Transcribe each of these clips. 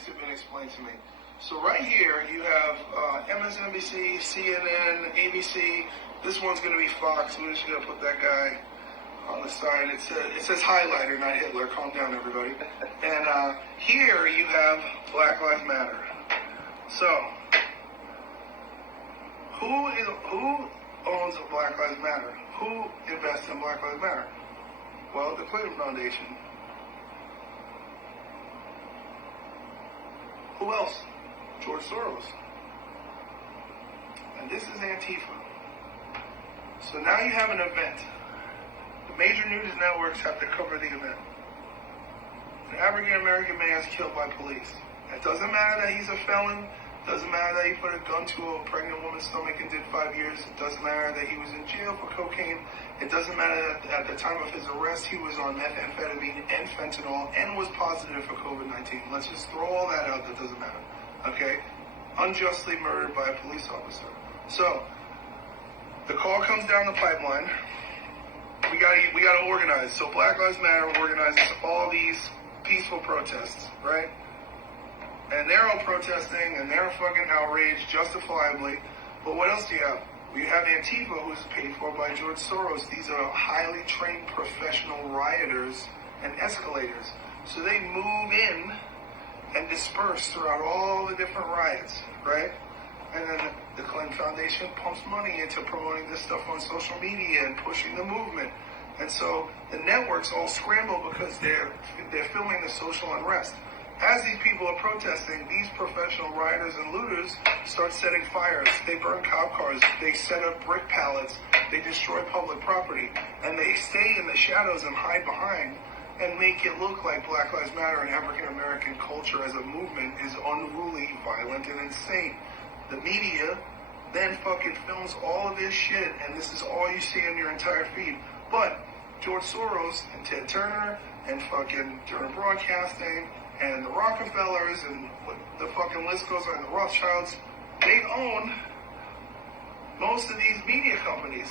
things have been explained to me. So right here, you have MSNBC, CNN, ABC. This one's going to be Fox. We're just going to put that guy on the side. It says highlighter, not Hitler. Calm down, everybody. And here you have Black Lives Matter. So, who owns Black Lives Matter? Who invests in Black Lives Matter? Well, the Clinton Foundation. Who else? George Soros. And this is Antifa. So now you have an event. The major news networks have to cover the event. An African-American man is killed by police. It doesn't matter that he's a felon. It doesn't matter that he put a gun to a pregnant woman's stomach and did 5 years. It doesn't matter that he was in jail for cocaine. It doesn't matter that at the time of his arrest he was on methamphetamine and fentanyl and was positive for COVID-19. Let's just throw all that out. That doesn't matter. Okay? Unjustly murdered by a police officer. So, the call comes down the pipeline. We gotta organize. So Black Lives Matter organizes all these peaceful protests, right? And they're all protesting, and they're fucking outraged, justifiably. But what else do you have? We have Antifa, who's paid for by George Soros. These are highly trained professional rioters and escalators. So they move in and disperse throughout all the different riots, right? And then the Clinton Foundation pumps money into promoting this stuff on social media and pushing the movement. And so the networks all scramble because they're filming the social unrest. As these people are protesting, these professional rioters and looters start setting fires. They burn cop cars. They set up brick pallets. They destroy public property. And they stay in the shadows and hide behind and make it look like Black Lives Matter and African American culture as a movement is unruly, violent, and insane. The media then fucking films all of this shit, and this is all you see on your entire feed. But George Soros and Ted Turner and fucking Turner Broadcasting and the Rockefellers and the fucking list goes on, the Rothschilds, they own most of these media companies.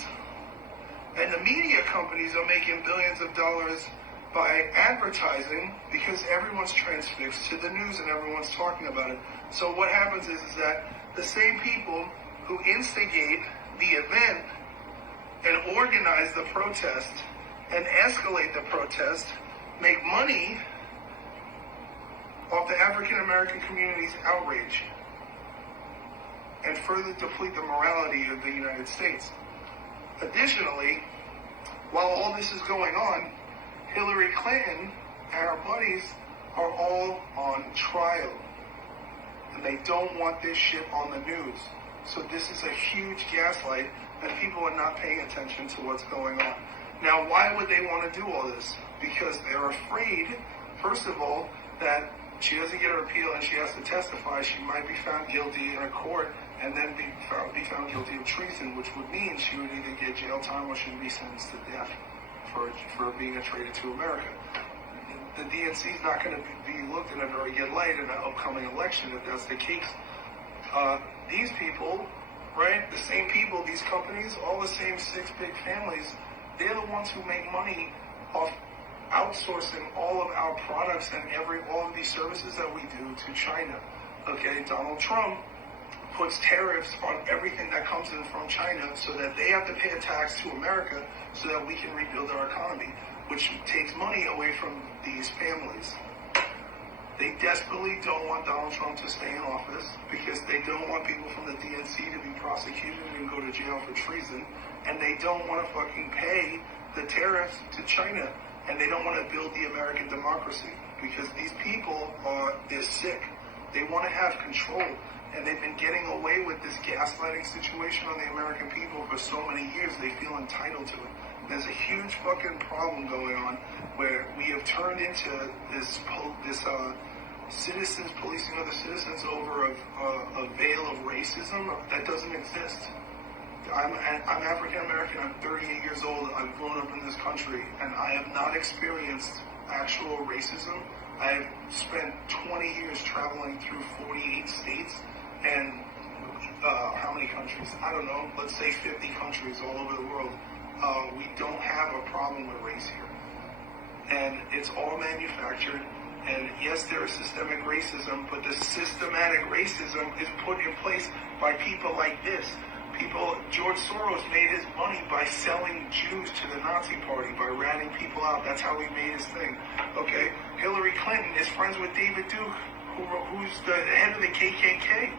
And the media companies are making billions of dollars by advertising because everyone's transfixed to the news and everyone's talking about it. So what happens is that the same people who instigate the event and organize the protest and escalate the protest make money off the African American community's outrage and further deplete the morality of the United States. Additionally, while all this is going on, Hillary Clinton and her buddies are all on trial. And they don't want this shit on the news. So this is a huge gaslight, and people are not paying attention to what's going on. Now, why would they want to do all this? Because they're afraid, first of all, that she doesn't get her appeal and she has to testify. She might be found guilty in a court and then be found guilty of treason, which would mean she would either get jail time or she would be sentenced to death for being a traitor to America. The DNC is not going to be looked in a very good light in an upcoming election if that's the case. These people, right, the same people, these companies, all the same six big families, they're the ones who make money off outsourcing all of our products and all of these services that we do to China. Okay, Donald Trump puts tariffs on everything that comes in from China so that they have to pay a tax to America so that we can rebuild our economy, which takes money away from these families. They desperately don't want Donald Trump to stay in office because they don't want people from the DNC to be prosecuted and go to jail for treason, and they don't want to fucking pay the tariffs to China, and they don't want to build the American democracy because they're sick. They want to have control, and they've been getting away with this gaslighting situation on the American people for so many years. They feel entitled to it. There's a huge fucking problem going on where we have turned into this citizens policing other citizens over a veil of racism that doesn't exist. I'm African American. I'm 38 years old. I've grown up in this country, and I have not experienced actual racism. I have spent 20 years traveling through 48 states and how many countries? I don't know. Let's say 50 countries all over the world. We don't have a problem with race here. And it's all manufactured, And yes, there is systemic racism, but the systematic racism is put in place by people like this. George Soros made his money by selling Jews to the Nazi Party, by ratting people out. That's how he made his thing. Okay? Hillary Clinton is friends with David Duke, who's the head of the KKK.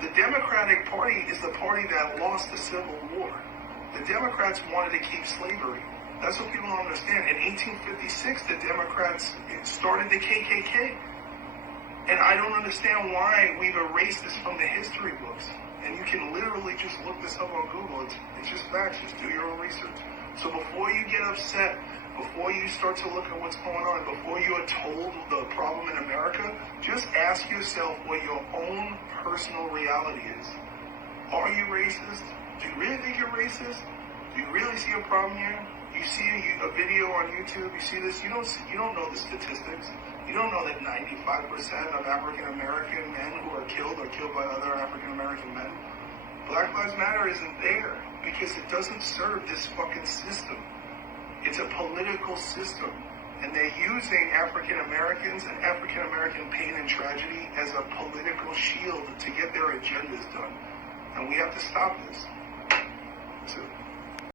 The Democratic Party is the party that lost the Civil War. The Democrats wanted to keep slavery. That's what people don't understand. In 1856, the Democrats started the KKK. And I don't understand why we've erased this from the history books. And you can literally just look this up on Google. It's just facts. Just do your own research. So before you get upset, before you start to look at what's going on, before you are told the problem in America, just ask yourself what your own personal reality is. Are you racist? Do you really think you're racist? Do you really see a problem here? You see a video on YouTube, you see this, you don't know the statistics. You don't know that 95% of African American men who are killed by other African American men. Black Lives Matter isn't there because it doesn't serve this fucking system. It's a political system. And they're using African Americans and African American pain and tragedy as a political shield to get their agendas done. And we have to stop this. That's it.